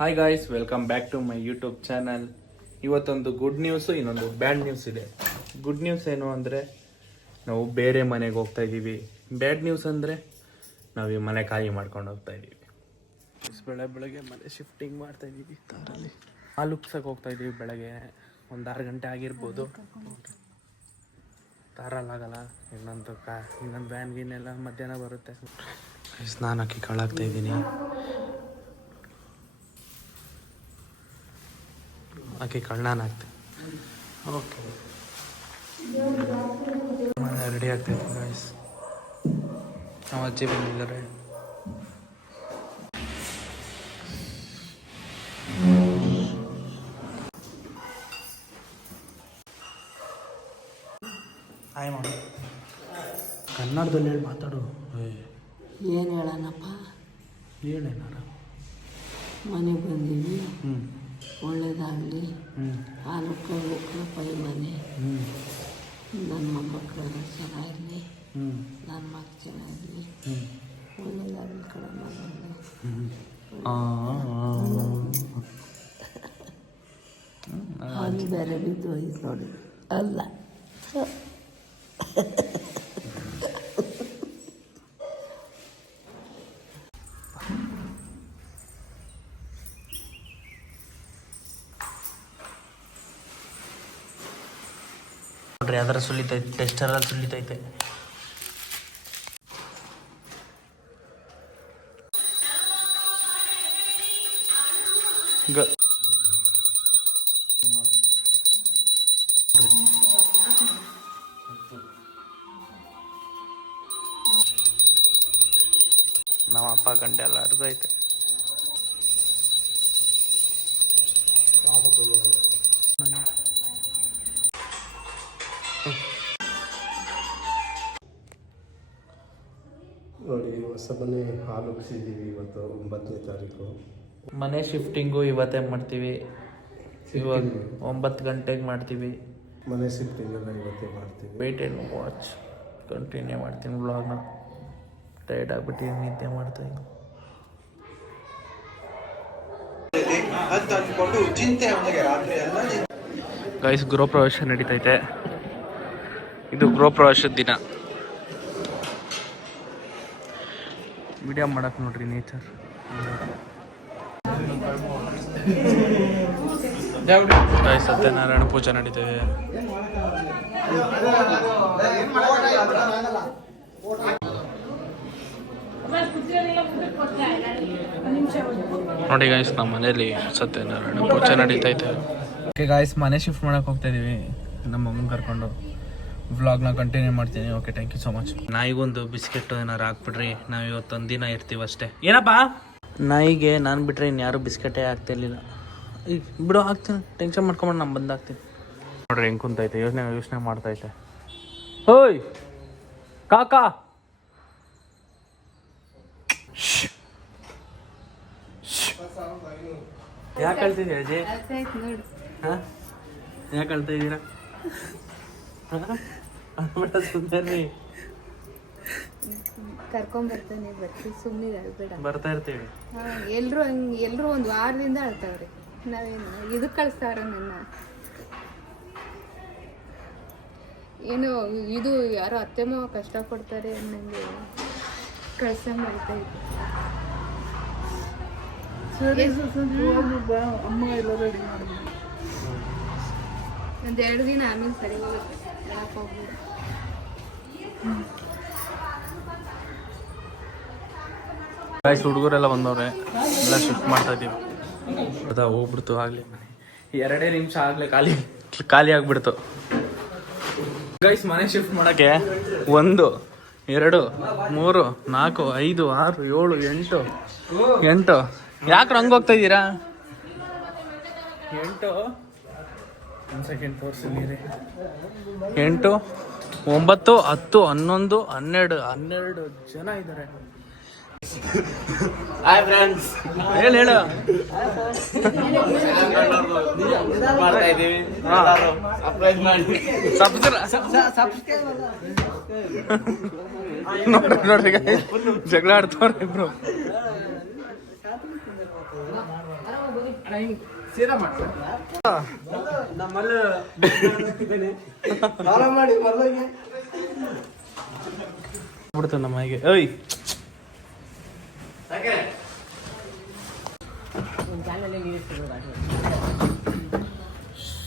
Hi guys, welcome back to my YouTube channel. ಇವತ್ತೊಂದು good news, ಇನ್ನೊಂದು bad news ಇದೆ. Good news ಏನು ಅಂದರೆ ನಾವು ಬೇರೆ ಮನೆಗೆ ಹೋಗ್ತಾ ಇದ್ದೀವಿ. ಬ್ಯಾಡ್ ನ್ಯೂಸ್ ಅಂದರೆ ನಾವು ಈ ಮನೆ ಖಾಲಿ ಮಾಡ್ಕೊಂಡು ಹೋಗ್ತಾ ಇದ್ದೀವಿ. ಬೆಳಗ್ಗೆ ಮನೆ ಶಿಫ್ಟಿಂಗ್ ಮಾಡ್ತಾ ಇದ್ದೀವಿ. ಕಾರಲ್ಲಿ ಹಾಲು ಉಕ್ಸಕ್ಕೆ ಹೋಗ್ತಾ ಇದ್ದೀವಿ. ಬೆಳಗ್ಗೆ ಒಂದು 6 ಗಂಟೆ ಆಗಿರ್ಬೋದು. ಕಾರಲ್ಲಾಗಲ್ಲ, ಇನ್ನೊಂದು ವ್ಯಾನ್ ಗೀನೆಲ್ಲ ಮಧ್ಯಾಹ್ನ ಬರುತ್ತೆ. ಸ್ನಾನಕ್ಕೆ ಕಾಳಾಗ್ತಾ ಇದ್ದೀನಿ. ಆಕೆ ಕಣ್ಣಾನ ಆಗ್ತದೆ. ಓಕೆ, ರೆಡಿ ಆಗ್ತಾಯಿತ್ತು ಗಾಯ್ಸ್. ನಾವು ಅಜ್ಜಿ ಬಂದಿದ್ದಾರೆ. ಹಾಯ್ ಮಾಡಿ, ಕನ್ನಡದಲ್ಲಿ ಹೇಳಿ ಮಾತಾಡು. ಏನು ಹೇಳೋಣಪ್ಪ, ಹೇಳೇನಾರ ಮನೆಗೆ ಬಂದೀವಿ, ಒಳ್ಳೇದಾಗಲಿ. ಹಾಲು ಕಳ್ಳು ಪೈ ಮನೆ, ನನ್ನ ಮಕ್ಕಳು ಚೆನ್ನಾಗಿರಲಿ, ನನ್ನ ಮಕ್ಕಳು ಚೆನ್ನಾಗಿರಲಿ, ಒಳ್ಳೇದಾಗಲಿ ಕಡೆ ಮನೆಯಲ್ಲಿ. ಹಾಲು ಬೇರೆ ಬಿದ್ದು ಹೋಯ್ತು ನೋಡಿ. ಅಲ್ಲ ನೋಡ್ರಿ, ಅದರ ಸುಲಿತೈತೆ, ಟೆಸ್ಟರಲ್ಲಿ ಸುಲಿತೈತೆ. ನಮ್ಮ ಅಪ್ಪ ಗಂಟೆ ಎಲ್ಲ ಅರ್ಧೈತೆ. ನೋಡಿ, ಹೊಸ ಮನೆ ಹಾಲು ಉಕ್ಸಿದ್ದೀವಿ. ಇವತ್ತು 9ನೇ ತಾರೀಕು. ಮನೆ ಶಿಫ್ಟಿಂಗು ಇವತ್ತೇ ಮಾಡ್ತೀವಿ. ಇವಾಗ 9 ಗಂಟೆಗೆ ಮಾಡ್ತೀವಿ. ಮನೆ ಶಿಫ್ಟಿಂಗ್ ಎಲ್ಲ ಇವತ್ತೇ ಮಾಡ್ತೀವಿ. ವೇಟ್ ಆ್ಯಂಡ್ ವಾಚ್ ಕಂಟಿನ್ಯೂ ಮಾಡ್ತೀನಿ ವ್ಲಾಗ್ನ. ಟೈರ್ಡ್ ಆಗಿಬಿಟ್ಟು ನಿದ್ದೆ ಮಾಡ್ತಾಯಿದ್ದೀನಿ. ಗೈಸ್, ಗೃಹ ಪ್ರವೇಶ ನಡೀತೈತೆ. ಇದು ಗೃಹ ಪ್ರವೇಶದ ದಿನ. ವಿಡಿಯೋ ಮಾಡಕ್ಕೆ ನೋಡ್ರಿ ನೇಚರ್. ಗೈಸ್, ಸತ್ಯನಾರಾಯಣ ಪೂಜೆ ನಡೀತೇವೆ. ನೋಡಿ ಗೈಸ್, ನಮ್ಮ ಮನೇಲಿ ಸತ್ಯನಾರಾಯಣ ಪೂಜೆ ನಡೀತೈತೆ. ಓಕೆ ಗಾಯ್ಸ್, ಮನೆ ಶಿಫ್ಟ್ ಮಾಡಕ್ಕೆ ಹೋಗ್ತಾ ಇದೀವಿ. ನಮ್ಮ ಅಮ್ಮನ ಕರ್ಕೊಂಡು ವ್ಲಾಗ್ನ ಕಂಟಿನ್ಯೂ ಮಾಡ್ತೀನಿ. Okay, thank you so much. ನಾಯಿಗೊಂದು ಬಿಸ್ಕೆಟ್ ಏನಾರು ಹಾಕ್ಬಿಡ್ರಿ. ನಾವು ಇವತ್ತೊಂದು ದಿನ ಇರ್ತೀವಿ ಅಷ್ಟೇ. ಏನಪ್ಪ, ನಾಯಿಗೆ ನಾನು ಬಿಟ್ರೆ ಇನ್ಯಾರು ಬಿಸ್ಕೆಟೇ ಆಗ್ತಿರ್ಲಿಲ್ಲ. ಈಗ ಬಿಡು, ಹಾಕ್ತೀನಿ, ಟೆನ್ಷನ್ ಮಾಡ್ಕೊಂಬಂಡು ನಾನು ಬಂದು ಹಾಕ್ತೀನಿ. ನೋಡ್ರಿ ಹೆಂಗೆ ಕುಂತೈತೆ, ಯೋಚನೆ ಮಾಡ್ತೈತೆ. ಹೋಯ್ ಕಾಕಾ, ಯಾಕೆ ಅಳ್ತಿದ್ದೀಯ ಅಜ್ಜಿ? ಹಾಂ, ಯಾಕೆ ಅಳ್ತಾ ಇದ್ದೀರಾ? ಸುಂದರಿ ಕರ್ಕೊಂಬರ್ತಾನೆ, ಬರ್ತೀವಿ, ಸುಮ್ಮನೆ ಅಳ್ಬೇಡ. ಬರ್ತಾ ಇರ್ತೀವಿ. ಎಲ್ರು ಒಂದು ವಾರದಿಂದ ಅಳ್ತಾವ್ರಿ. ನಾವೇನು ಇದಕ್ಕೆ ಕಳಿಸ್ತಾವ್ರ ನನ್ನ? ಏನು ಇದು ಯಾರೋ ಅತ್ತೆ ಮಾವ ಕಷ್ಟಪಡ್ತಾರೆ ಅನ್ನಂಗೆ ಕಳ್ಸಂಗೆ ಮಾಡ್ತಾ ಇದ್ದೆ. ಅಮ್ಮ ಎಲ್ಲ ರೆಡಿ ಮಾಡಿ ಒಂದು 2 ದಿನ ಆಮೇಲೆ ಸರಿ ಹೋಗುತ್ತೆ. ಹೇಳಕ್ಕೆ ಹೋಗ್ಬೋದು. ಗೈಸ್, ಹುಡುಗರೆಲ್ಲ ಬಂದವ್ರೆ, ಎಲ್ಲ ಶಿಫ್ಟ್ ಮಾಡ್ತಾ ಇದ್ದೀವಿ. ಅದ ಹೋಗ್ಬಿಡ್ತು ಆಗಲಿ. 2 ನಿಮಿಷ ಆಗಲೇ ಖಾಲಿ ಆಗಿಬಿಡ್ತು. ಗೈಸ್, ಮನೆ ಶಿಫ್ಟ್ ಮಾಡೋಕ್ಕೆ 1 2 3 4 5 6 7 8 ಯಾಕೆ ರಂಗ್ ಹೋಗ್ತಾ ಇದ್ದೀರಾ? 8 ಒಂದು ಸೆಕೆಂಡ್ ತೋರಿಸಿದ್ದೀರಿ. 8 9 10 11 12 ಜನ ಇದ್ದಾರೆ. ಹಾಯ್ ಫ್ರೆಂಡ್ಸ್, ಹೇಳು ಮಾಡ್ತಾ ಇದ್ದೀವಿ. ನೋಡ್ರಿ ಜಗಳ ಆಡ್ತವ್ರೆ ಇಬ್ರು. ಬಿಡ್ತು ನಮ್ಮ ಮನೆಗೆ ಏಯ್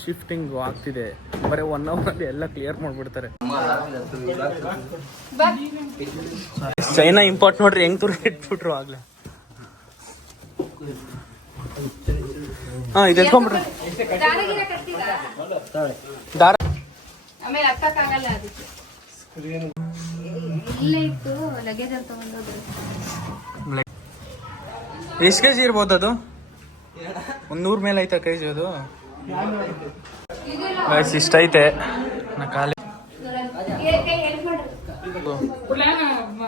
ಶಿಫ್ಟಿಂಗ್ ಆಗ್ತಿದೆ ಬರೀ 1 ಅವರಲ್ಲಿ ಎಲ್ಲ ಕ್ಲಿಯರ್ ಮಾಡ್ಬಿಡ್ತಾರೆ. ಚೈನಾ ಇಂಪೋರ್ಟ್ ನೋಡ್ರಿ ಹೆಂಗ್ ತುರ್ ಇಟ್ಬಿಟ್ರು ಆಗ್ಲೇ. ಹಾ ಇದು ಎತ್ಕೊಂಡ್ಬಿಡ್ರಿ ದಾರ ಆಮೇಲೆ ಹತ್ತಕ್ಕಾಗಲ್ಲ ಅದಕ್ಕೆ ಇಲ್ಲೇ ಇತ್ತು ಲಗೇಜ್ ಅಲ್ಲಿ ತಗೊಂಡೋದ್ರು. ಎಷ್ಟು ಕೆಜಿ ಇರ್ಬೋದು ಅದು? 100 ಮೇಲೆ ಐತೆ ಕೆಜಿ ಅದು. ಇಷ್ಟ ಐತೆ ನಾ ಖಾಲಿ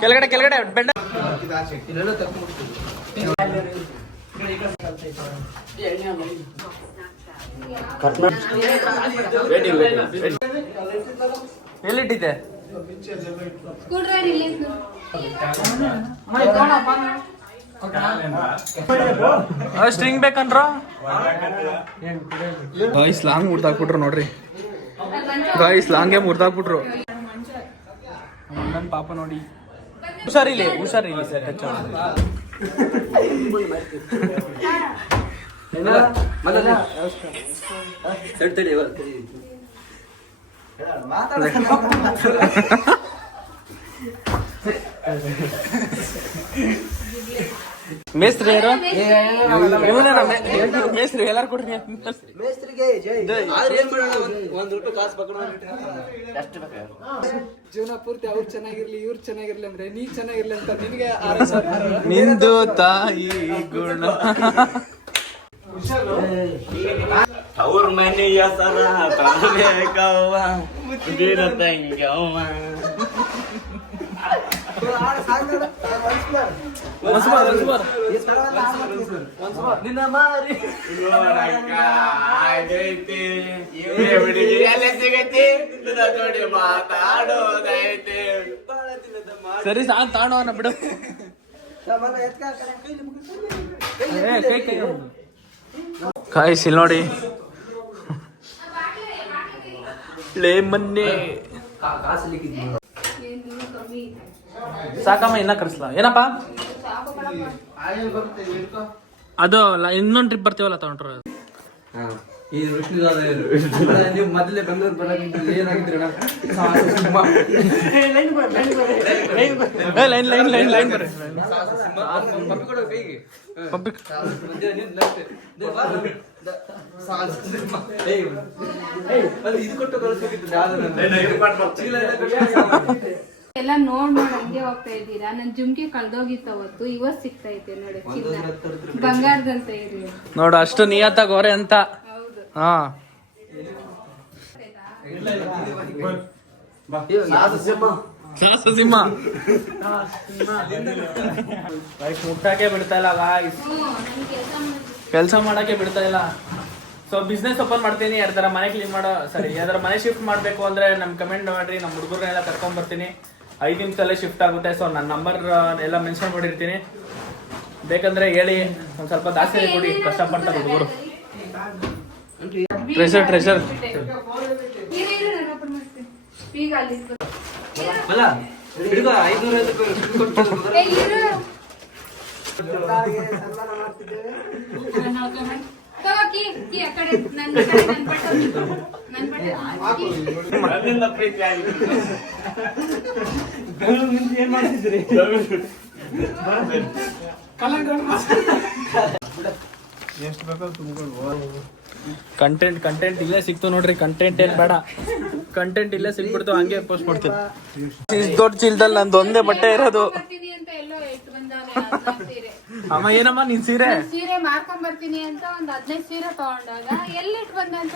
ಕೆಳಗಡೆ ಕೆಳಗಡೆ ಬೆಂಡ ಎಲ್ಲಿಟ್ಟಿದ್ದೆ? ಸ್ಕೂಟ್ರೈವರ್ ಇಲ್ಲೇ ಇತ್ತು. ಸ್ಟ್ರಿಂಗ್ ಬೇಕಂದ್ರ ಗಾಯ್ಸ್ ಲಾಂಗ್ ಮುರ್ದಾಕ್ಬಿಟ್ರು ನೋಡ್ರಿ. ಗಾಯ್ಸ್ ಲಾಂಗೇ ಮುರ್ದಾಕ್ಬಿಟ್ರು. ನನ್ನ ಪಾಪ ನೋಡಿ ಹುಷಾರಿಲ್ಲ ಸರ್ ಟಚ್ ಮೇಸ್ತ್ರಿ ಯಾರು? ಮೇಸ್ತ್ರಿ ಎಲ್ಲಾರು ಕೊಡ್ರಿ. ಜೀವನ ಪೂರ್ತಿ ಅವ್ರು ಚೆನ್ನಾಗಿರ್ಲಿ ಇವ್ರು ಚೆನ್ನಾಗಿರ್ಲಿ ಅಂದ್ರೆ ನೀ ಚೆನ್ನಾಗಿರ್ಲಿ ಅಂತ ನಿನಗೆ ನಿಂದು ತಾಯಿ ಗುಣ. ಅವ್ರ ಮನೆಯ ಸರ ಕಾವ್ವ ನಿನ್ನ ಮಾರಿ ಸರಿ ಸಾಂಗ್ ತಾಣವನ್ನ ಬಿಡು. ಕಾಯಿಸಿ ನೋಡಿ ಲೇ ಮೊನ್ನೆ ಸಾಕಮ್ಮ ಇನ್ನ ಕರ್ಸ್ಲಾ ಏನಪ್ಪ ಅದು ಇನ್ನೊಂದು ಟ್ರಿಪ್ ಬರ್ತೀವಲ್ಲ ತಗೊಂಡ್ರು. ನೀವು ಮೊದಲೇ ಬೆಂಗಳೂರು ಬರೋಕ್ಕಿಂತ ಏನಾಗಿದ್ರಿ ಲೈನ್ ಬರ್ರಿ ಎಲ್ಲ ನೋಡ್ ಹಂಗೆ ಹೋಗ್ತಾ ಇದ್ದೀರಾ. ನನ್ ಜುಮ್ಕಿ ಕಳ್ದೋಗಿತ್ತು ಅವತ್ತು, ಇವತ್ ಸಿಗ್ತೈತೆ ನೋಡಿ ಚಿನ್ನ ಬಂಗಾರದಂತ ಇರಿ ನೋಡು ಅಷ್ಟು ನಿಯತ್ತಾಗೋರೆ ಅಂತ. ಹೌದು. ಹಾ ಸಿಂಹ ಮುಟ್ಟಕ್ಕೆ ಬಿಡ್ತಾ ಇಲ್ಲ ಗಾಯ್ಸ್, ಕೆಲಸ ಮಾಡಕ್ಕೆ ಬಿಡ್ತಾ ಇಲ್ಲ. ಸೊ ಬಿಸ್ನೆಸ್ ಓಪನ್ ಮಾಡ್ತೀನಿ. ಯಾರ್ದಾರ ಮನೆ ಕ್ಲೀನ್ ಮಾಡೋ ಯಾವ್ದಾರ ಮನೆ ಶಿಫ್ಟ್ ಮಾಡಬೇಕು ಅಂದ್ರೆ ನಮ್ ಕಮೆಂಟ್ ಮಾಡ್ರಿ. ನಮ್ಮ ಹುಡುಗರನ್ನೆಲ್ಲ ಕರ್ಕೊಂಡ್ ಬರ್ತೀನಿ. 5 ನಿಮಿಷದಲ್ಲೇ ಶಿಫ್ಟ್ ಆಗುತ್ತೆ. ಸೊ ನನ್ನ ನಂಬರ್ ಎಲ್ಲ ಮೆನ್ಷನ್ ಮಾಡಿರ್ತೀನಿ, ಬೇಕಂದ್ರೆ ಹೇಳಿ. ಒಂದ್ ಸ್ವಲ್ಪ ಜಾಸ್ತಿ ಕೊಡಿ, ಕಷ್ಟಪಡ್ತಾರೆ ಹುಡುಗರು. ಟ್ರೆಷರ್ ಈಗ ಅಲ್ಲಿ ಏನ್ ಮಾಡ್ತಿದ್ರಿ? ಎಷ್ಟು ಬೇಕಾದ್ರೂ ತುಂಬ್ಕೊಂಡು ಕಂಟೆಂಟ್ ಇಲ್ಲೇ ಸಿಕ್ತು ನೋಡ್ರಿ. ಕಂಟೆಂಟ್ ಏನ್ ಬೇಡ, ಕಂಟೆಂಟ್ ಇಲ್ಲೇ ಸಿಕ್ಬಿಡ್ತು, ಹಂಗೆ ಪೋಸ್ಟ್ ಮಾಡ್ತೀನಿ. ದೊಡ್ಡ ಚೀಲದಲ್ಲಿ ನಂದು ಒಂದೇ ಬಟ್ಟೆ ಇರೋದು. ಅಮ್ಮ ಏನಮ್ಮ ನಿನ್ ಸೀರೆ ಮಾರ್ಕೊಂಡ್ ಬರ್ತೀನಿ ಅಂತ ಒಂದ್ 15 ಸೀರೆ ತಗೊಂಡಾಗ ಎಲ್ಲಿಟ್ ಬಂದ ಅಂತ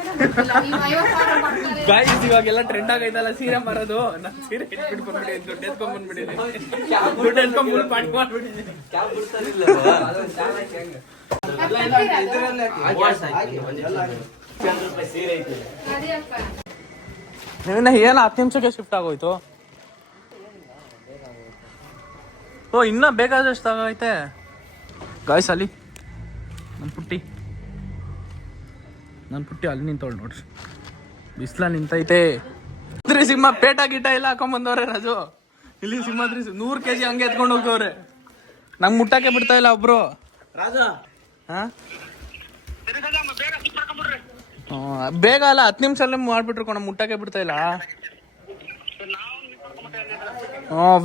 ಗಾಯ್ಸ್ ಇವಾಗೆಲ್ಲ ಟ್ರೆಂಡ್ ಆಗೈತಲ್ಲ ಸೀರೆ ಮಾರೋದು. ನನ್ ಸೀರೆ ಇಟ್ಬಿಟ್ಕೊಂಡ್ಬಿಡಿ, ದುಡ್ಡು ಎತ್ಕೊಂಡ್ಬಂದ್ಬಿಟ್ಟಿದ್ದೀನಿ, ದುಡ್ಡು ಎತ್ಕೊಂಡ್ಬಿಟ್ಟು ಪಾಠ ಮಾಡ್ಬಿಟ್ಟಿದ್ದೀನಿ. ಏನ 10 ನಿಮಿಷಕ್ಕೆ ಶಿಫ್ಟ್ ಆಗೋಯ್ತು. ಓ ಇನ್ನ ಬೇಕಾದಷ್ಟು ಆಗೈತೆ ಗಾಯ್ಸ್. ಅಲ್ಲಿ ನಮ್ ಪುಟ್ಟಿ ನಾನು ಪುಟ್ಟಿ ಅಲ್ಲಿ ನಿಂತವಳು ನೋಡ್ರಿ, ಬಿಸ್ಲ ನಿಂತೈತೆ. ಸಿಂಹ ಪೇಟ ಗಿಟ ಎಲ್ಲ ಹಾಕೊಂಬಂದವ್ರೆ ರಾಜು. ಇಲ್ಲಿ ಸಿಂಹಾದ್ರಿ 100 kg ಹಂಗೆ ಎತ್ಕೊಂಡು ಹೋಗ್ತವ್ರೆ. ನಂಗೆ ಮುಟ್ಟಕ್ಕೆ ಬಿಡ್ತಾ ಇಲ್ಲ ಒಬ್ರು. ಬೇಗ ಅಲ್ಲ, 10 ನಿಮಿಷಲ್ಲೇ ಮಾಡ್ಬಿಟ್ರು ಕಣ, ಮುಟ್ಟಕ್ಕೆ ಬಿಡ್ತಾ ಇಲ್ಲ.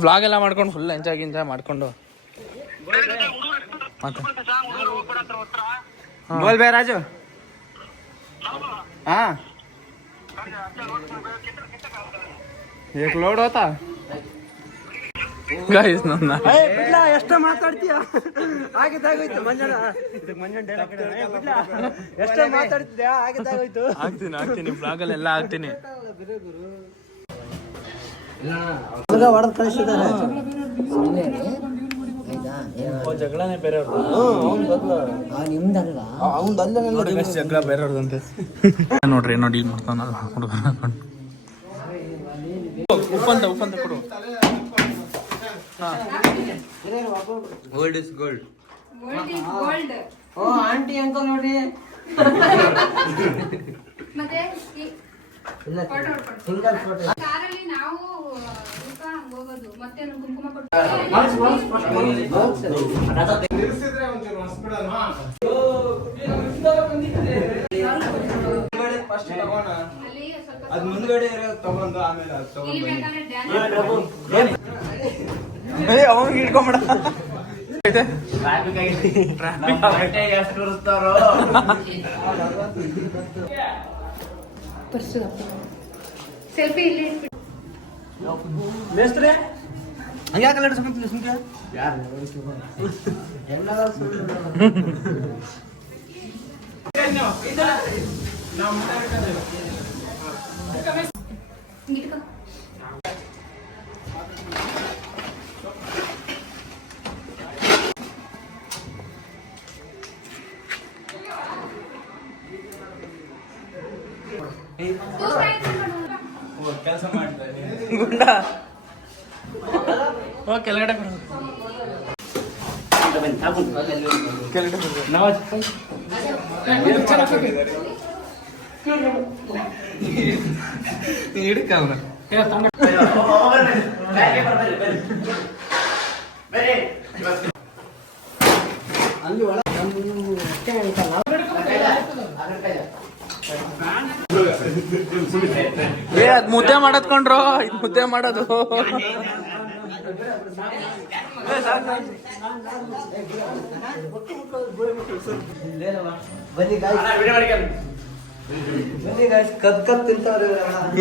ವ್ಲಾಗ್ ಎಲ್ಲ ಮಾಡ್ಕೊಂಡು ಫುಲ್ ಎಂಜಾಯ್ ಮಾಡ್ಕೊಂಡು ಮತ್ತೆ बोल बे राजू. हाँ एक लोड होता ಗೈಸ್ ನನ್ನ ಎಷ್ಟು ಮಾತಾಡ್ತೀಯ ಆಗಿದ್ದಾಗೋಯ್ತು ಮಂಜಣ್ಣ. ಇದಕ್ಕೆ ಮಂಜಣ್ಣ ಎಷ್ಟು ಮಾತಾಡ್ತಿದ್ಯಾ ಆಗಿದ್ದಾಗೋಯ್ತು. ಹಾಕ್ತೀನಿ ಬ್ಲಾಗಲ್ಲೆಲ್ಲ ಹಾಕ್ತೀನಿ. ಹೊಡೆದು ಕಳಿಸಿದ್ದಾರೆ. ಜಗಳನೇ ಬೇರೆ ನಿಮ್ದಲ್ಲ ಜಗಳ ಬೇರೆಯವ್ರದಂತೆ. ನೋಡ್ರಿ ನೋಡಿ ಇಲ್ಲಿ ಮಾಡ್ತಾನ ಹುಡುಗ ಉಪ್ಪಂತ ಕೊಡು. Gold is gold. ಗೋಲ್ಡ್. ಓ ಆಂಟಿ ಅಂಕಲ್ ನೋಡ್ರಿ. ಮತ್ತೆ ಸಿಂಗಲ್ ಫೋಟೋ. ಕಾರಲ್ಲಿ ನಾವು ಹೋಗೋದು, ಮತ್ತೆ ಕುಂಕುಮ ಕೊಟ್ಟು ಅದ್ ಮುಂದ್ಗಡೆ ತಗೊಂಡು ಆಮೇಲೆ ಅವಾಗ ಹಿಡ್ಕೊಂಬಿಡ. ಎಷ್ಟು ಇರ್ತಾರೋ. ಸೆಲ್ಫಿ ಇಲ್ಲಿ ಮೇಸ್ತ್ರಿ ಹಂಗ್ಯಾಕಲ್ಲ ಹಿಡ್ಸ್ಕೊಂತಿಲ್ಲ ಸುಮ್ಕೆ. ಇಟ್ಕೋ. ಕೆಲಸ ಮಾಡ್ತಾ ಗುಂಡ ಕೆಳಗಡೆ ಹಿಡ್ಕ ಅವ್ನ. ಅಲ್ಲಿ ಒಳಗೆ ಅಷ್ಟೇ ಅಂತಲ್ಲ. ಅದ್ ಮುದ್ದೆ ಮಾಡತ್ಕೊಂಡ್ರು, ಇದು ಮುದ್ದೆ ಮಾಡೋದು. ಬನ್ನಿ ಗಾಯ್ಸ್, ಕದ್ ತಿಂತವ್ರೆ.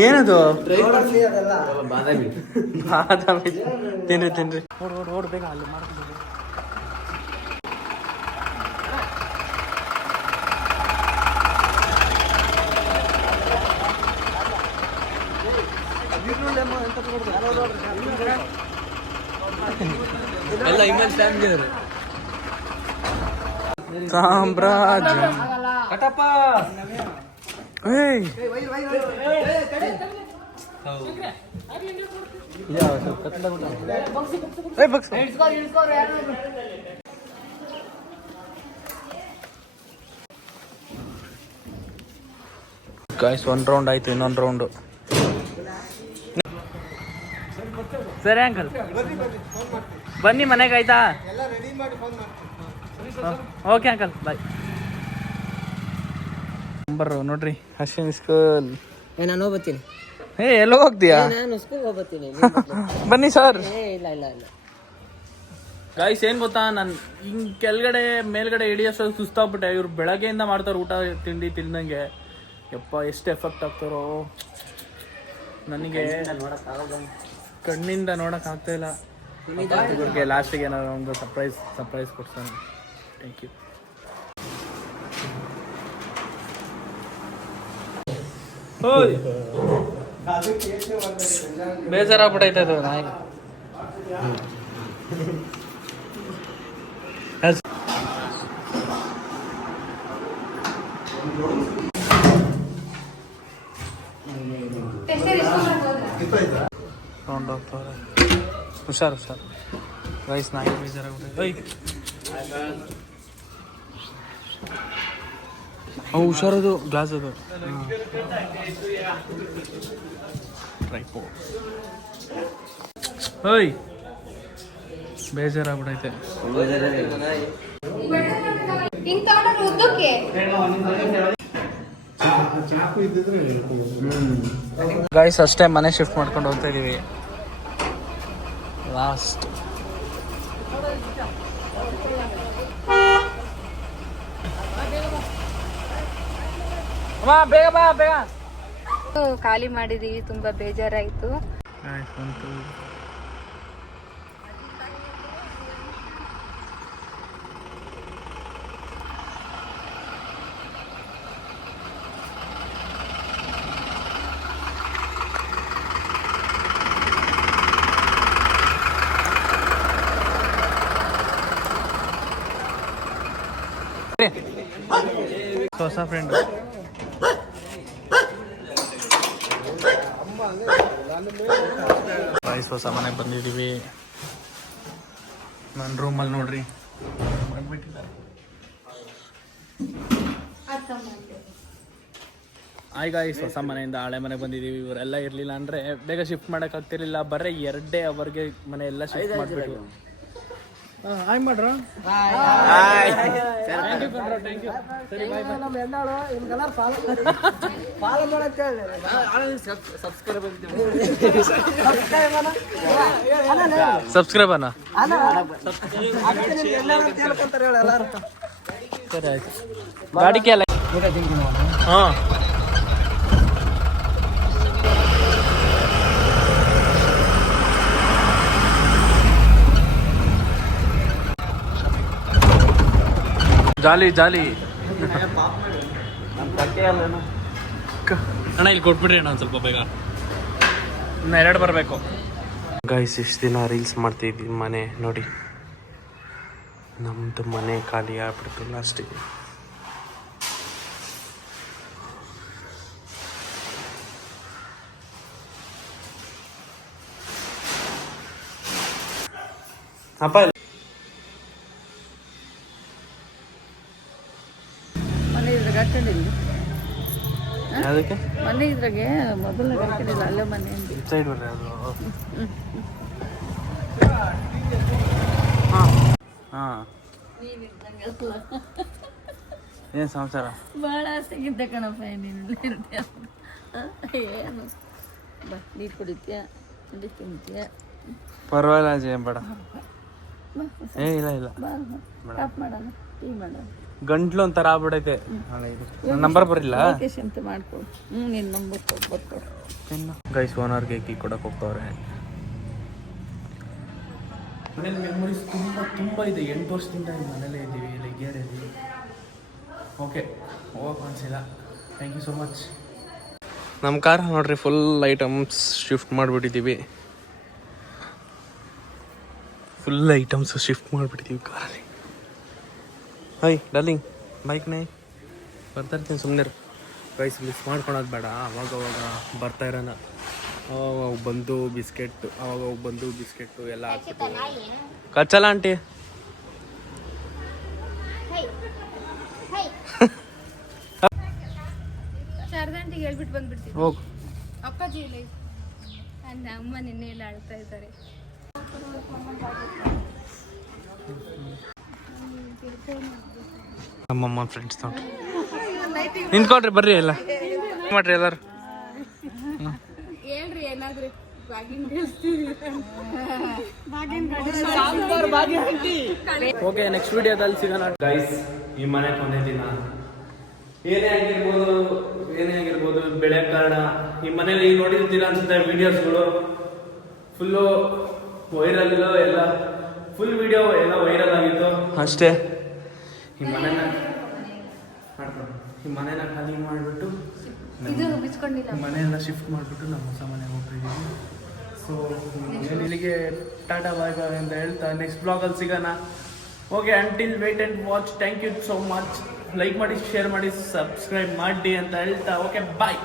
ಏನದು? ಅದೆಲ್ಲ ಬಾದಾಮಿ. ತಿನ್ರಿ ಓಡ್ ಬೇಗ ಅಲ್ಲಿ ಮಾಡ್ಕೊಂಡು. ಎಲ್ಲ ಇಮೇಜ್ ಫ್ಯಾಮಿಲಿ ಸಾಮ್ರಾಜ್ಯ ಕಟಪ್ಪ. ಗಾಯ್ಸ್ 1 ರೌಂಡ್ ಆಯ್ತು, ಇನ್ನೊಂದು ರೌಂಡು. ಸರಿ ಅಂಕಲ್ ಬನ್ನಿ ಮನೆಗೆ, ಆಯ್ತಾ? Okay uncle bye. ನಂಬರ್ ನೋಡ್ರಿ, ಅಶ್ವಿನ್ ಸ್ಕೂಲ್. ನಾನು ಹೋಗ್ಬತ್ತೀನಿ. ಎಲ್ಲೋ ಹೋಗ್ತೀಯಾ? ನಾನು ಸ್ಕೂಲ್ ಹೋಗ್ಬತ್ತೀನಿ. ಬನ್ನಿ ಸರ್. ಇಲ್ಲ ಗಾಯ್ಸ್ ಏನು ಗೊತ್ತಾ, ನಾನು ಹಿಂಗೆ ಕೆಳಗಡೆ ಮೇಲ್ಗಡೆ ಹಿಡಿಯೋಷ್ಟು ಸುಸ್ತಾಗ್ಬಿಟ್ಟೆ. ಇವ್ರು ಬೆಳಗ್ಗೆಯಿಂದ ಮಾಡ್ತಾರೆ ಊಟ ತಿಂಡಿ ತಿಂದಂಗೆ. ಯಪ್ಪ ಎಷ್ಟು ಎಫೆಕ್ಟ್ ಆಗ್ತಾರೋ ನನಗೆ, ಕಣ್ಣಿಂದ ನೋಡಕ್ ಆಗ್ತಾ ಇಲ್ಲ. ಇವ್ರಿಗೆ ಲಾಸ್ಟಿಗೆ ಏನಾದ್ರು ಒಂದು ಸರ್ಪ್ರೈಸ್ ಕೊಡ್ತಾನೆ. Thank you. ಬೇಜಾರಾಗ್ಬಿಟ್ಟೈತೆ ಅದು ನಾಯಿ. ತಗೊಂಡೋಗ್ತಾರೆ. ಹುಷಾರು ಗೈಸ್, ನಾಯಿ ಬೇಜಾರಾಗ್ಬಿಟ್ಟೈತೆ. ಹುಷಾರದು ಗ್ಲಾಸ್ ಅದು ಟ್ರೈಪೋ ಓಯ್ ಬೇಜಾರಾಗ್ಬಿಡೈತೆ. ಹಿಂಗ್ ತಗೊಂಡ್ರೆ ಉದ್ದಕ್ಕೆ ಗೈಸ್ ಅಷ್ಟೇ ಮನೆ ಶಿಫ್ಟ್ ಮಾಡ್ಕೊಂಡು ಹೋಗ್ತಾ ಇದೀವಿ. ಲಾಸ್ಟ್ ಬೇಗ ಬಾ ಬೇಗ. ಖಾಲಿ ಮಾಡಿದೀವಿ, ತುಂಬಾ ಬೇಜಾರಾಯ್ತು. ಹೊಸ ಫ್ರೆಂಡ್ ಗೈಸ್ ಹೊಸ ಮನೆಗೆ ಬಂದಿದ್ದೀವಿ. ನನ್ನ ರೂಮಲ್ಲಿ ನೋಡ್ರಿ ಆಯ್ ಗಾಯ್ಸ್ ಹೊಸ ಮನೆಯಿಂದ ಹಳೆ ಮನೆಗೆ ಬಂದಿದ್ದೀವಿ. ಇವರೆಲ್ಲ ಇರಲಿಲ್ಲ ಅಂದರೆ ಬೇಗ ಶಿಫ್ಟ್ ಮಾಡೋಕ್ಕಾಗ್ತಿರ್ಲಿಲ್ಲ. ಬರೀ 2 ಅವರ್ಗೆ ಮನೆ ಎಲ್ಲ ಶಿಫ್ಟ್ ಮಾಡಿಬಿಟ್ಟು ಹಾಯ್ ಮಾಡ್ರ. ಸಬ್ಸ್ಕ್ರೈಬ್ ಅಣ್ಣ. ಸರಿ ಆಯ್ತು. ಗಾಡಿಗೆ ಅಲ್ಲ ಹಾಂ ಜಾಲಿ ಜಾಲಿ ಅಣ್ಣ ಇಲ್ಲಿ ಕೊಟ್ಬಿಡ್ರಿ ಅಣ್ಣ ಒಂದು ಸ್ವಲ್ಪ ಬೇಗ. ಇನ್ನು 2 ಬರಬೇಕು. ಗೈಸ್ ಇಷ್ಟು ದಿನ ರೀಲ್ಸ್ ಮಾಡ್ತಿದ್ವಿ. ಮನೆ ನೋಡಿ, ನಮ್ಮದು ಮನೆ ಖಾಲಿ ಆಗ್ಬಿಡ್ತು ಲಾಸ್ಟಿಗೆ. ಅಪ್ಪ ಮನೆ ಇದ್ರಾಗ ಹಾಕೊಂಡಿಲ್ಲ, ಅದಕ್ಕೆ ಮನೆ ಇದ್ರಾಗೆ ಮೊದಲು ಹಾಕೊಂಡಿಲ್ಲ, ಅಲ್ಲೇ ಮನೆ ಅಂದಿ ಸೈಡ್ ಬರ್ರಿ ಅದು. ಹಾಂ ಏನು ಸಮಾಚಾರ? ಭಾಳ ಆಸೆಗಿದ್ದ ಕಣಪ್ಪ ನೀನು. ಏನು ಬಾ, ನೀರು ಕುಡಿತೀಯ, ತಿಂಡಿ ತಿಂತೀಯ, ಪರವಾಗಿಲ್ಲ ಅಜ್ಜಿ, ಏನು ಬೇಡ. ಏ ಇಲ್ಲ ಇಲ್ಲ, ಕಾಪ್ ಮಾಡೋಣ, ಟೀ ಮಾಡೋಣ. ಗಂಟ್ಲು ಒಂಥರ ಆಗ್ಬಿಡೈತೆ. ನಂಬರ್ ಬರಿಲ್ಲ ಲೊಕೇಶನ್ ಅಂತ ಮಾಡ್ಕೊಡು. ನಿನ್ನ ನಂಬರ್ ಬರ್ಕೊಡು. ಗೈಸ್ ಓನರ್ಗೆ ಕೀ ಕೊಡಕ್ಕೆ ಹೋಗ್ತವ್ರೆ. ಮನೇಲಿ ಮೆಮೊರೀಸ್ ತುಂಬ ಇದೆ. 8 ವರ್ಷದಿಂದ ಈ ಮನೇಲೇ ಇದ್ದೀವಿ, ಲಗ್ಗೇರಿಯಲ್ಲಿ. ಓಕೆ, ಹೋಗಕ್ಕೆ ಅನಿಸಿಲ್ಲ. Thank you so much. ನಮ್ಮ ಕಾರ್ ನೋಡ್ರಿ, ಫುಲ್ ಐಟಮ್ಸ್ ಶಿಫ್ಟ್ ಮಾಡಿಬಿಟ್ಟಿದ್ದೀವಿ. ಫುಲ್ ಐಟಮ್ಸ್ ಶಿಫ್ಟ್ ಮಾಡಿಬಿಟ್ಟಿದ್ದೀವಿ ಕಾರಲ್ಲಿ. ಹಾಯ್ ಡಾರ್ಲಿಂಗ್, ಬೈಕ್ನೇ ಬರ್ತಾ ಇರ್ತೀನಿ, ಸುಮ್ಮನೆ ಗೈಸ್ ಮಿಸ್ ಮಾಡ್ಕೊಳೋದು ಬೇಡ. ಅವಾಗವಾಗ ಬರ್ತಾ ಇರೋಣ, ಅವಾಗ ಬಂದು ಬಿಸ್ಕೆಟ್, ಅವಾಗ ಬಂದು ಬಿಸ್ಕೆಟ್ಟು ಎಲ್ಲ ಹಾಕ್ಬಿಟ್ಟು ಕಚ್ಚಲ್ಲ ಆಂಟಿ. ಶಾರದಾಂಟಿಗೆ ಹೇಳ್ಬಿಟ್ಟು ಬಂದ್ಬಿಡ್ತೀವಿ. ಹೋಗು. ಅಪ್ಪಾಜಿ ಇಲ್ಲ, ನನ್ನ ಅಮ್ಮ ನಿನ್ನೆ ಎಲ್ಲ ಅಳ್ತಾ ಇದ್ದಾರೆ. ನಮ್ಮಮ್ಮ ಫ್ರೆಂಡ್ಸ್ ನೋಡ್ರಿ, ನಿಂತ್ಕೊಳ್ರಿ, ಬರ್ರಿ ಎಲ್ಲ ಮಾಡ್ರಿ ಎಲ್ಲರೂ. ಹೇಳ್ರಿ ಏನಾದ್ರು ಓಕೆ, ನೆಕ್ಸ್ಟ್ ವಿಡಿಯೋದಲ್ಲಿ ಸಿಗೋಣ ಗೈಸ್. ಈ ಮನೆ ಕೊನೆ ದಿನ. ಏನೇ ಆಗಿರ್ಬೋದು ಬೆಳೆ ಕಾರಣ ಈ ಮನೇಲಿ ನೋಡಿರ್ತೀರ ಅನ್ಸುತ್ತೆ ವಿಡಿಯೋಸ್ಗಳು. ಫುಲ್ಲು ವೈರಲ್ ಎಲ್ಲ, ಫುಲ್ ವಿಡಿಯೋ ಎಲ್ಲ ವೈರಲ್ ಆಗಿತ್ತು ಅಷ್ಟೇ. ಈ ಮನೆನ ಖಾಲಿ ಮಾಡಿಬಿಟ್ಟು ಮನೆಯೆಲ್ಲ ಶಿಫ್ಟ್ ಮಾಡಿಬಿಟ್ಟು ನಮ್ಮ ಹೊಸ ಮನೆಗೆ ಹೋಗ್ತಿದ್ದೀವಿ. ಸೊ ಇಲ್ಲಿಗೆ ಟಾಟಾ ಬಾಯ್ ಬಾಯ್ ಅಂತ ಹೇಳ್ತಾ ನೆಕ್ಸ್ಟ್ ಬ್ಲಾಗಲ್ಲಿ ಸಿಗೋಣ. Okay, until wait and watch. Thank you so much. Like ಮಾಡಿ, ಶೇರ್ ಮಾಡಿ, ಸಬ್ಸ್ಕ್ರೈಬ್ ಮಾಡಿ ಅಂತ ಹೇಳ್ತಾ ಓಕೆ ಬಾಯ್.